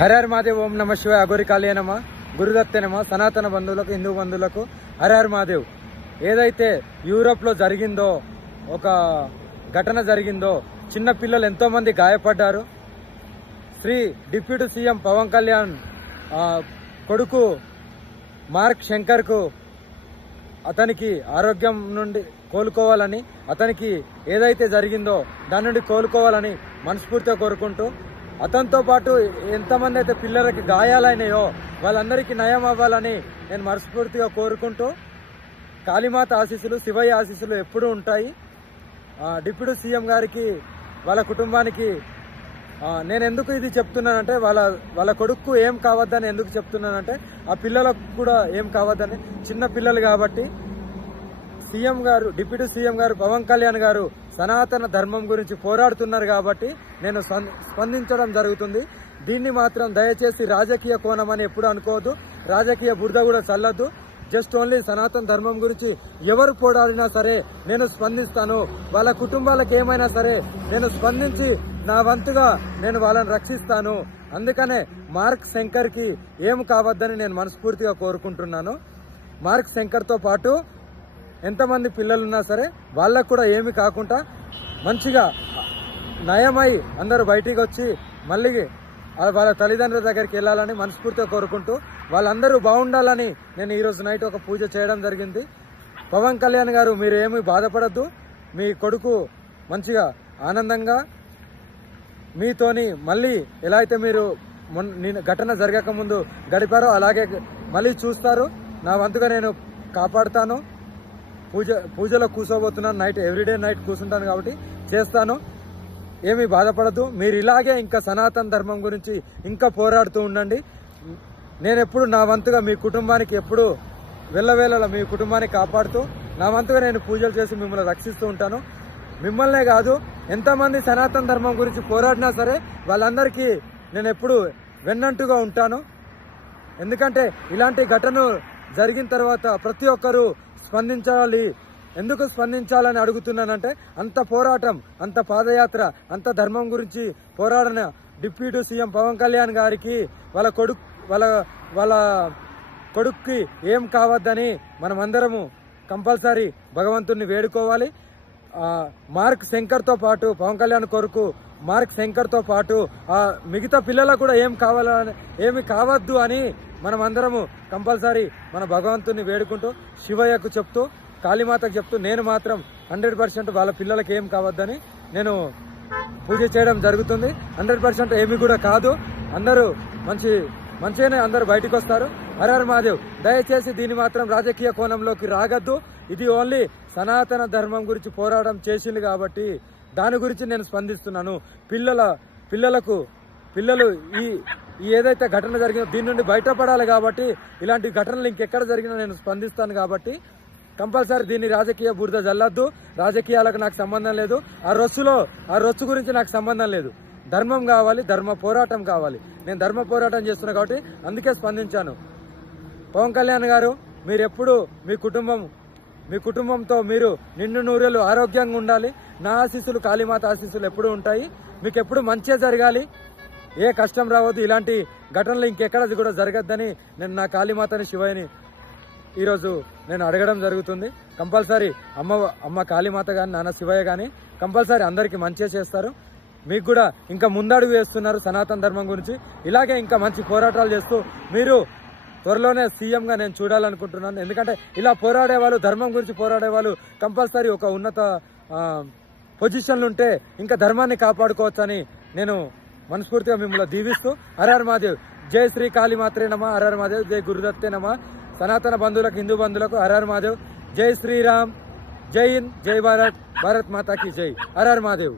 హర హర మహాదేవ్. ఓం నమ శివాయ. అఘోరి కాళీ నమ, గురుదత్తే నమ. సనాతన బంధువులకు, హిందూ బంధువులకు హర హర మహాదేవ్. ఏదైతే యూరోప్లో జరిగిందో, ఒక ఘటన జరిగిందో, చిన్న పిల్లలు ఎంతోమంది గాయపడ్డారు. డిప్యూటీ సీఎం పవన్ కళ్యాణ్ కొడుకు మార్క్ శంకర్కు అతనికి ఆరోగ్యం నుండి కోలుకోవాలని, అతనికి ఏదైతే జరిగిందో దాని నుండి కోలుకోవాలని మనస్ఫూర్తిగా కోరుకుంటూ, అతనితో పాటు ఎంతమంది అయితే పిల్లలకి గాయాలైనాయో వాళ్ళందరికీ నయం అవ్వాలని నేను మనస్ఫూర్తిగా కోరుకుంటూ, కాళీమాత ఆశీస్సులు, శివయ్య ఆశీస్సులు ఎప్పుడూ ఉంటాయి. డిప్యూటీ సీఎం గారికి, వాళ్ళ కుటుంబానికి నేను ఎందుకు ఇది చెప్తున్నానంటే, వాళ్ళ కొడుకు ఏం కావద్దని ఎందుకు చెప్తున్నానంటే, ఆ పిల్లలకు కూడా ఏం కావద్దని. చిన్న పిల్లలు కాబట్టి సీఎం గారు, డిప్యూటీ సీఎం గారు పవన్ కళ్యాణ్ గారు సనాతన ధర్మం గురించి పోరాడుతున్నారు కాబట్టి నేను స్పందించడం జరుగుతుంది. దీన్ని మాత్రం దయచేసి రాజకీయ కోణం అని ఎప్పుడు అనుకోవద్దు, రాజకీయ బురద కూడా చల్లద్దు. జస్ట్ ఓన్లీ సనాతన ధర్మం గురించి ఎవరు పోరాడినా సరే నేను స్పందిస్తాను. వాళ్ళ కుటుంబాలకు ఏమైనా సరే నేను స్పందించి నా వంతుగా నేను వాళ్ళని రక్షిస్తాను. అందుకనే మార్క్ శంకర్కి ఏం కావద్దని నేను మనస్ఫూర్తిగా కోరుకుంటున్నాను. మార్క్ శంకర్తో పాటు ఎంతమంది పిల్లలున్నా సరే వాళ్ళకు కూడా ఏమి కాకుండా మంచిగా నయమై అందరూ బయటికి వచ్చి మళ్ళీ వాళ్ళ తల్లిదండ్రుల దగ్గరికి వెళ్ళాలని మనస్ఫూర్తిగా కోరుకుంటూ, వాళ్ళందరూ బాగుండాలని నేను ఈరోజు నైట్ ఒక పూజ చేయడం జరిగింది. పవన్ కళ్యాణ్ గారు, మీరు ఏమీ బాధపడద్దు. మీ కొడుకు మంచిగా ఆనందంగా మీతోని మళ్ళీ ఎలా అయితే మీరు ఘటన జరగకముందు గడిపారో అలాగే మళ్ళీ చూస్తారు. నా వంతుగా నేను కాపాడుతాను. పూజలో కూర్చోబోతున్నాను. నైట్ ఎవ్రీడే నైట్ కూర్చుంటాను కాబట్టి చేస్తాను. ఏమీ బాధపడద్దు. మీరు ఇలాగే ఇంకా సనాతన ధర్మం గురించి ఇంకా పోరాడుతూ ఉండండి. నేను ఎప్పుడు నా వంతుగా మీ కుటుంబానికి ఎప్పుడు వెళ్ళవేళలా మీ కుటుంబాన్ని కాపాడుతూ నా వంతుగా నేను పూజలు చేసి మిమ్మల్ని రక్షిస్తూ ఉంటాను. మిమ్మల్నే కాదు, ఎంతమంది సనాతన ధర్మం గురించి పోరాడినా సరే వాళ్ళందరికీ నేను ఎప్పుడు వెన్నంటుగా ఉంటాను. ఎందుకంటే ఇలాంటి ఘటన జరిగిన తర్వాత ప్రతి ఒక్కరూ స్పందించాలి. ఎందుకు స్పందించాలని అడుగుతున్నానంటే, అంత పోరాటం, అంత పాదయాత్ర, అంత ధర్మం గురించి పోరాడిన డిప్యూటీ సీఎం పవన్ కళ్యాణ్ గారికి వాళ్ళ కొడుక్కి ఏం కావద్దని మనమందరము కంపల్సరీ భగవంతుణ్ణి వేడుకోవాలి. మార్క్ శంకర్తో పాటు, పవన్ కళ్యాణ్ కొడుకు మార్క్ శంకర్తో పాటు మిగతా పిల్లలకు కూడా ఏమి కావద్దు అని మనమందరము కంపల్సరీ మన భగవంతుని వేడుకుంటూ, శివయ్యకు చెప్తూ, కాళీమాతకు చెప్తూ, నేను మాత్రం 100% వాళ్ళ పిల్లలకి ఏం కావద్దని నేను పూజ చేయడం జరుగుతుంది. 100% ఏమి కూడా కాదు. అందరూ మంచిగానే అందరూ బయటకు వస్తారు. హర హర మహాదేవ్. దయచేసి దీన్ని మాత్రం రాజకీయ కోణంలోకి రాగద్దు. ఇది ఓన్లీ సనాతన ధర్మం గురించి పోరాటం చేసింది కాబట్టి దాని గురించి నేను స్పందిస్తున్నాను. పిల్లలు ఈ ఏదైతే ఘటన జరిగిందో దీని నుండి బయటపడాలి కాబట్టి, ఇలాంటి ఘటనలు ఇంకెక్కడ జరిగినా నేను స్పందిస్తాను కాబట్టి కంపల్సరీ దీన్ని రాజకీయ బురద జల్లద్దు. రాజకీయాలకు నాకు సంబంధం లేదు. ఆ రొచ్చు గురించి నాకు సంబంధం లేదు. ధర్మం కావాలి, ధర్మ పోరాటం కావాలి. నేను ధర్మ పోరాటం చేస్తున్నా కాబట్టి అందుకే స్పందించాను. పవన్ కళ్యాణ్ గారు, మీరెప్పుడు మీ కుటుంబంతో మీరు నిండు నూరేళ్ళు ఆరోగ్యంగా ఉండాలి. నా ఆశీస్సులు, కాళీమాత ఆశీస్సులు ఎప్పుడు ఉంటాయి. మీకు ఎప్పుడు మంచిగా జరగాలి, ఏ కష్టం రావద్దు. ఇలాంటి ఘటనలు ఇంకెక్కడ కూడా జరగద్దని నేను నా కాళీమాతని, శివయ్యని ఈరోజు నేను అడగడం జరుగుతుంది. కంపల్సరీ అమ్మ కాళీమాత కానీ, నాన్న శివయ్య కానీ కంపల్సరీ అందరికీ మంచిగా చేస్తారు. మీకు కూడా ఇంకా ముందడుగు వేస్తున్నారు సనాతన ధర్మం గురించి. ఇలాగే ఇంకా మంచి పోరాటాలు చేస్తూ మీరు త్వరలోనే సీఎంగా నేను చూడాలనుకుంటున్నాను. ఎందుకంటే ఇలా పోరాడేవాళ్ళు, ధర్మం గురించి పోరాడేవాళ్ళు కంపల్సరీ ఒక ఉన్నత పొజిషన్లు ఉంటే ఇంకా ధర్మాన్ని కాపాడుకోవచ్చని నేను మనస్ఫూర్తిగా మిమ్మల్ని దీవిస్తూ, హర హర మహాదేవ్. జై శ్రీ కాళీమాత్రే నమ. హర హర మహాదేవ్. జై గురుదత్తే నమ. సనాతన బంధువులకు, హిందూ బంధువులకు హర హర మహాదేవ్. జై శ్రీరామ్. జై హింద్. జై భారత్. భారత్ మాతాకి జై. హర హర మహాదేవ్.